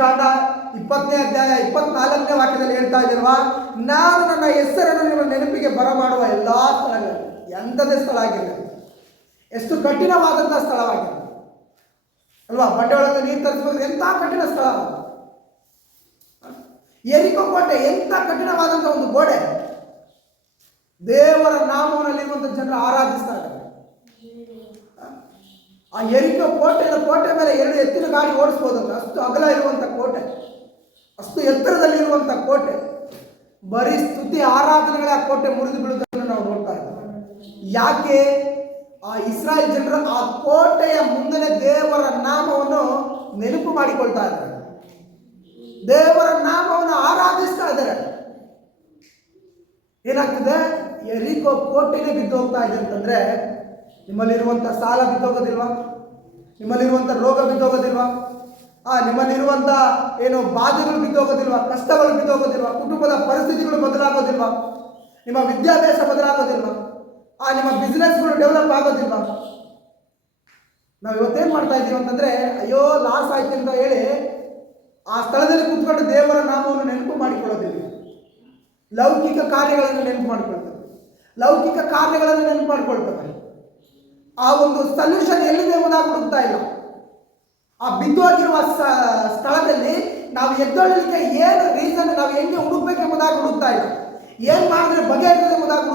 ಕಾಂಡ 20ನೇ ಅಧ್ಯಾಯ 24ನೇ ವಾಕ್ಯದಲ್ಲಿ ಹೇಳ್ತಾ ಇದ್ದೀಲ್ವಾ, ನಾನು ನನ್ನ ಹೆಸರನ್ನು ನಿಮ್ಮ ನೆನಪಿಗೆ ಬರಮಾಡುವ ಎಲ್ಲ ಸ್ಥಳಗಳು. ಎಂಥದೇ ಸ್ಥಳ ಆಗಿರಲಿ, ಎಷ್ಟು ಕಠಿಣವಾದಂಥ ಸ್ಥಳವಾಗಿದೆ ಅಲ್ವಾ. ಬಂಡೆ ಒಳಗೆ ನೀರು ತರಿಸಬೇಕು, ಎಂಥ ಕಠಿಣ ಸ್ಥಳ. ಯೆರಿಕೋ ಕೋಟೆ ಎಂಥ ಕಠಿಣವಾದಂಥ ಒಂದು ಗೋಡೆ. ದೇವರ ನಾಮವನ್ನಲ್ಲಿರುವಂಥ ಜನರು ಆರಾಧಿಸ್ತಾ ಇದ್ದಾರೆ. ಆ ಯೆರಿಕೋ ಕೋಟೆ ಮೇಲೆ 2 ಎತ್ತಿನ ಗಾಡಿ ಓಡಿಸ್ಬೋದಂತ, ಅಷ್ಟು ಅಗಲ ಇರುವಂಥ ಕೋಟೆ, ಅಷ್ಟು ಎತ್ತರದಲ್ಲಿರುವಂಥ ಕೋಟೆ. ಬರೀ ಸ್ತುತಿ ಆರಾಧನೆಗಳ ಆ ಕೋಟೆ ಮುರಿದು ಬೀಳುವುದನ್ನು ನಾವು ನೋಡ್ತಾ ಇದ್ದೇವೆ. ಯಾಕೆ? ಆ ಇಸ್ರಾಯೇಲ್ ಜನರು ಆ ಕೋಟೆಯ ಮುಂದೆ ದೇವರ ನಾಮವನ್ನು ನೆನಪು ಮಾಡಿಕೊಳ್ತಾ ಇದ್ದಾರೆ, ದೇವರ ನಾಮವನ್ನು ಆರಾಧಿಸ್ತಾ ಇದ್ದಾರೆ. ಏನಾಗ್ತದೆ? ಯೆರಿಕೋ ಕೋಟೆನೇ ಬಿದ್ದು ಹೋಗ್ತಾ ಇದೆ ಅಂತಂದ್ರೆ, ನಿಮ್ಮಲ್ಲಿರುವಂಥ ಸಾಲ ಬಿದ್ದೋಗೋದಿಲ್ವಾ? ನಿಮ್ಮಲ್ಲಿರುವಂಥ ರೋಗ ಬಿದ್ದೋಗೋದಿಲ್ವಾ? ನಿಮ್ಮಲ್ಲಿರುವಂಥ ಬಾಧೆಗಳು ಬಿದ್ದೋಗೋದಿಲ್ವಾ? ಕಷ್ಟಗಳು ಬಿದ್ದೋಗೋದಿಲ್ವಾ? ಕುಟುಂಬದ ಪರಿಸ್ಥಿತಿಗಳು ಬದಲಾಗೋದಿಲ್ವಾ? ನಿಮ್ಮ ವಿದ್ಯಾಭ್ಯಾಸ ಬದಲಾಗೋದಿಲ್ವಾ? ನಿಮ್ಮ ಬಿಸ್ನೆಸ್ಗಳು ಡೆವಲಪ್ ಆಗೋದಿಲ್ವಾ? ನಾವು ಇವತ್ತೇನು ಮಾಡ್ತಾ ಇದ್ದೀವಿ ಅಂತಂದರೆ, ಅಯ್ಯೋ ಲಾಸ್ ಆಯ್ತು ಅಂತ ಹೇಳಿ ಆ ಸ್ಥಳದಲ್ಲಿ ಕೂತ್ಕೊಂಡು ದೇವರ ನಾಮವನ್ನು ನೆನಪು ಮಾಡಿಕೊಳ್ಳೋದಿಲ್ಲ. ಲೌಕಿಕ ಕಾರ್ಯಗಳನ್ನು ನೆನಪು ಮಾಡಿಕೊಳ್ತೇವೆ, ಲೌಕಿಕ ಕಾರ್ಯಗಳನ್ನು ನೆನಪು ಮಾಡಿಕೊಳ್ತೇವೆ. ಆ ಒಂದು ಸೊಲ್ಯೂಷನ್ ಎಲ್ಲಿದೆ ಎಂಬುದಾಗಿ ಹುಡುಕ್ತಾ ಇಲ್ಲ. ಆ ಬಿದ್ದೋಗಿರುವ ಸ್ಥಳದಲ್ಲಿ ನಾವು ಎದ್ದೊಳ್ಳಲಿಕ್ಕೆ ಏನು ರೀಸನ್, ನಾವು ಹೆಂಗೆ ಹುಡುಕ್ಬೇಕು ಎಂಬುದಾಗಿ ಹುಡುಕ್ತಾ ಇಲ್ಲ. ಏನು ಮಾಡಿದ್ರೆ ಬಗೆಹರಿತದೆ ಎಂಬುದಾಗಿ